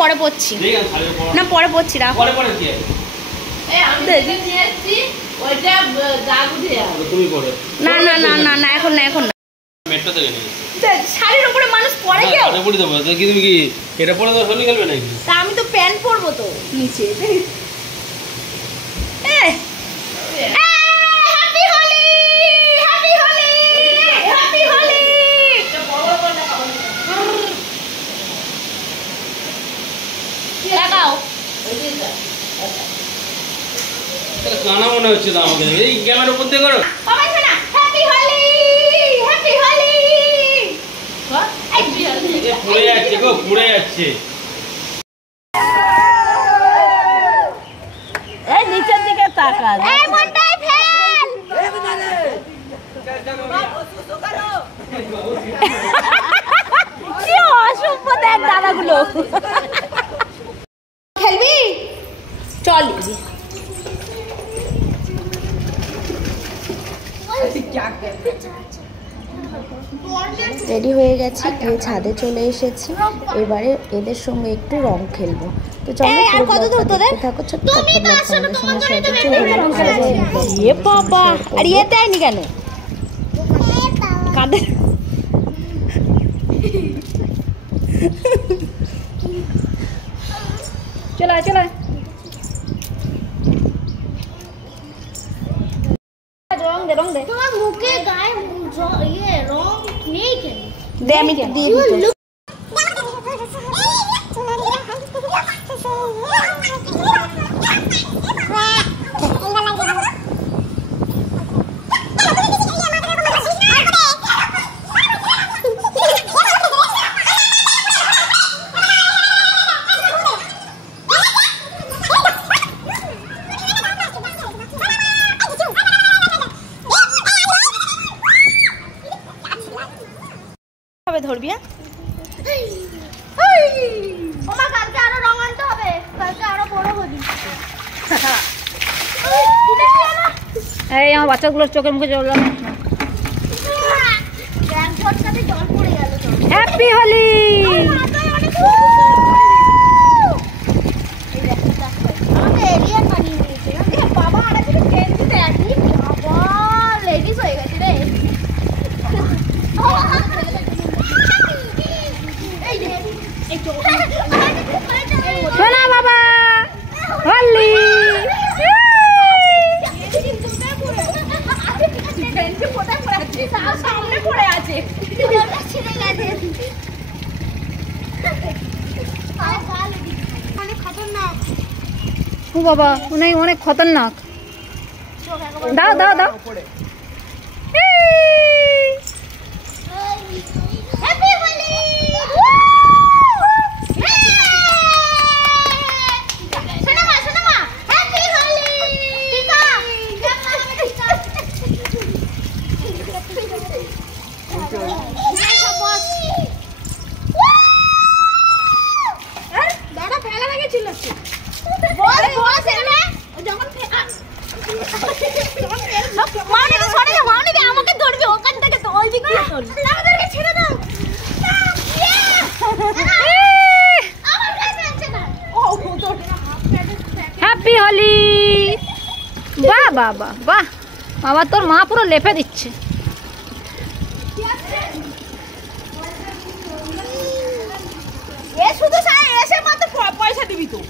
পরে পড়ছি না, পরে পড়ছি না। না না না না না, এখন না, এখন না। শাড়ির উপরে মানুষ পরে কেউ? তুমি কি এটা পরে তো হোলি খেলবে নাকি? তা আমি তো প্যান্ট পরবো তো নিচে। Happy Holi, happy Holi, happy Holi. লাগাও। কানা মনে হচ্ছে তো আমাকে, এই ক্যামেরার উপর দিয়ে করো। বাবা শোনা, হ্যাপি হোলি, হ্যাপি হোলি। পুড়ে যাচ্ছে গো, পুড়ে যাচ্ছে। এই নিচের দিকে তাকা। এই মনটাই ফেল। কি অসভ্য দেখ দাদাগুলো। খেলবি? চল। রেডি হয়ে গেছি, গিয়ে ছাদে চলে এসেছি। এবারে এদের সঙ্গে একটু রং খেলবো। তো চলো দেখতে থাকো। ছোট্ট বাবা, আর ইয়ে দেয়নি কেন? কাঁদে। চলো চলো, রং দে, রং দে। তোমার মুখে গায়ে ইয়ে রং নেই কেন? দে, আমি দিয়ে দিই। ধরবি? কালকে আরো রং আনতে হবে, কালকে আরো বড় হবি। এই আমার বাচ্চাগুলোর চোখে মুখে জল। জল পড়ে গেল। হ্যাপি হোলি। আমাকে এলিয়ান বানিয়ে দিয়েছে। বাবা আর একটা ট্রেন দিতে আসি, বাবা লেডিস হয়ে গেছে রে। শোনা বাবা, হোলি। সামনে পড়ে আছে। ও বাবা, অনেক খতরনাক। দাও দাও দাও। হ্যাপি হোলি। আমাকে ধরবে ওখান থেকে, তো ওই দিকে আমাদেরকে ছেড়ে দাও। হ্যাপি হোলি। বাহ বাহ বাহ বাহ, বাবা তোর মা পুরো লেপে দিচ্ছে। শুধু এসে মাত্র পয়সা দিবি তো,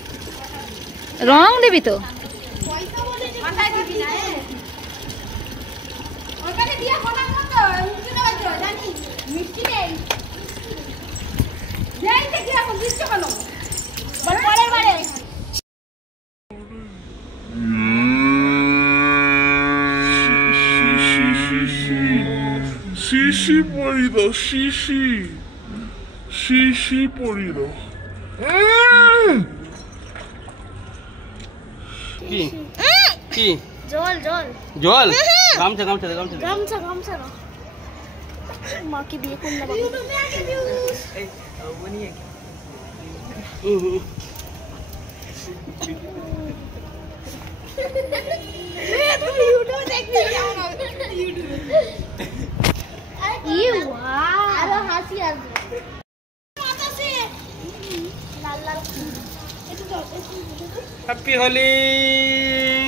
রং দিবি তো। মিষ্টি নেই। Shishi porido, shishi. Shishi porido. কি কি জল জল জল? গামছা গামছা দে, গামছা গামছা গামছা না। মাকে বিয়ে করলে বাবা। ইউটিউবে আগে ভিউজ। এই বনিয়ে কি? তুমি ইউটিউবে দেখবি কেমন হবে? ইউটিউবে। ইউ ওয়াও, আরো হাসি আসবে। লাল লাল একটু দাও হ্যাপি হোলি।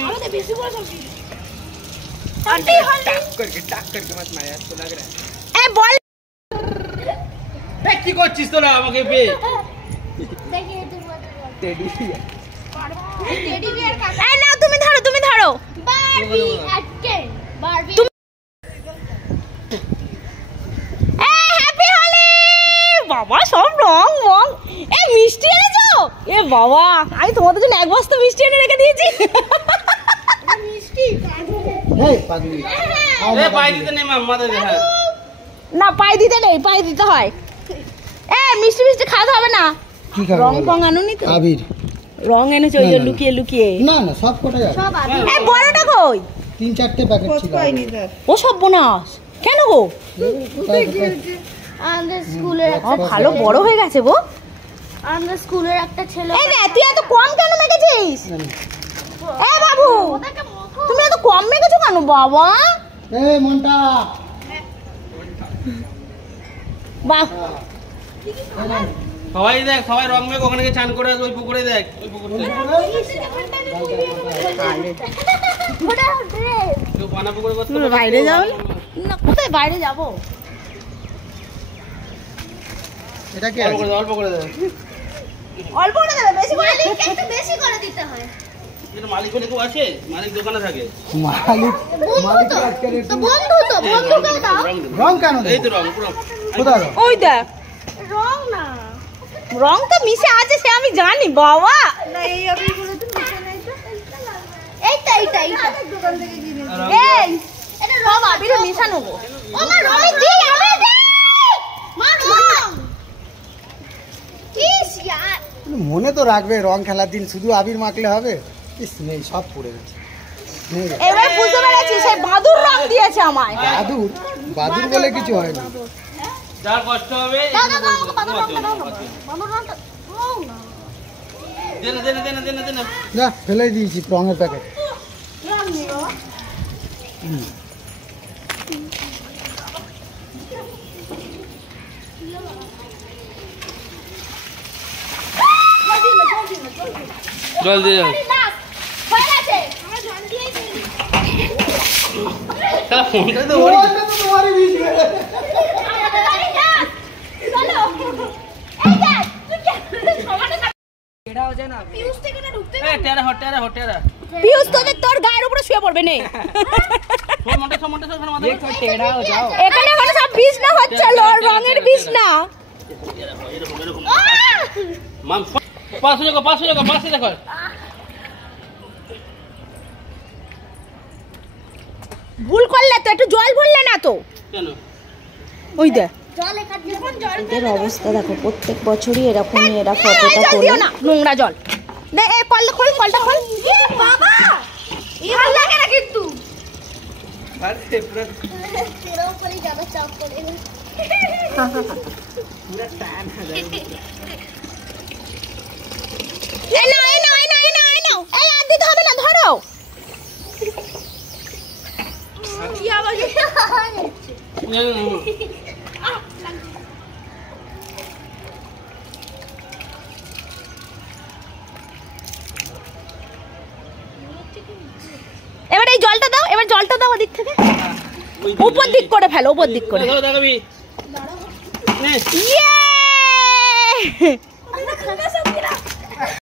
আমাদের বেশি বড় সবজি টাক করকে মত মারে তো লাগ রা এ বল এ কি করছিস তোরা আমাকে বে? দেখি একটু বল টেডি টেডি বিয়ার কাকা এই নাও তুমি ধরো বারবি আজকে বারবি এ হ্যাপি হোলি বাবা সব রং মং এই মিষ্টি এনেছো এ বাবা আমি তোমাদের জন্য এক বস্তা মিষ্টি এনে রেখে দিয়েছি মিষ্টি এই পাগলি এ পাই দিতে নেই মাথা দে। হ্যাঁ না পাই দিতে নেই পাই দিতে হয় এ মিষ্টি মিষ্টি খাওয়া হবে না কি খাবে রং ফং আনুনি তো আবির রং এনেছো ওই যে লুকিয়ে লুকিয়ে না না সব কোটাই আছে সব আবির এ বড়টা কই 3-4টে প্যাকেট ছিল ও সব বোনাস কেন গো কোথায় আমাদের স্কুলের একটা ভালো বড় হয়ে গেছে গো আমাদের স্কুলের একটা ছেলে এই রে তুই এত কম কেন মেখেছিস এ বাবু তুমি এত কম মেখেছো কেন বাবা এই মন্টা বাহ সবাই দেখ, সবাই রং মেঘ ওখানে গিয়ে চান করে আসবে, ওই পুকুরে দেখ, ওই পুকুরতে কেউ পানা পুকুরে করতে পারে? বাইরে যাও না কোথায় বাইরে যাবো এটা কি অল্প আছে করে দে, অল্প করে দে। অল্প করে দেবে বেশি করে একটু বেশি করে দিতে হয় এটা মালিক বলে কেউ আছে? মালিক দোকানে থাকে। মালিক আজকে তো বন্ধু করে দাও রং কেন এই তো রং পুরো। কোথায় রং? ওই দেখ রং না রং তো মিশে আছে সে আমি জানি বাবা না এই অবিগুলো তো মিশে নাই তো এইটা দোকান থেকে কিনে এই এটা রং আবিরে মিশানো গো ও মা রং দি আমি দে মা রং ইস यार মনে তো রাখবে রং খেলার দিন শুধু আবির মাখলে হবে ইস নেই সব পড়ে গেছে নেই রে। এবার বুঝতে পেরেছি সেই বাদুর রং দিয়েছে আমায় বাদুর বাদুর বলে কিছু হয় না যার কষ্ট হবে দাও বাদুর রংটা দাও বাদুর রংটা রং না দে না। যা ফেলে দিয়েছি রঙের প্যাকেট রং নিও জল দিয়ে যাও। হয়ে গেছে তাহলে ফোনটা তো ওরই। এ, টেরা হট। পিউষ তোর গায়ের উপরে শুয়ে পড়বে নে সব মন্টে সব মাথা এখানে এখন সব বিছনা হচ্ছে রঙের বিছনা মাম পাশে দেখো। ভুল করলে তো একটু জল ভরলে না তো কেন? ওই দে এদের অবস্থা দেখো, প্রত্যেক বছরই এরকমই এরা ফটোটা জল তোলে। দিও না নোংরা জল দে এই কলটা খোল বাবা ভালো লাগে না কিন্তু এই নাও এই আর দিতে হবে না ধরো কি আবার এবার এই জলটা দাও ওদিক থেকে উপর দিক করে ফেলো উপর দিক করে দেখাবি। নে ইয়ে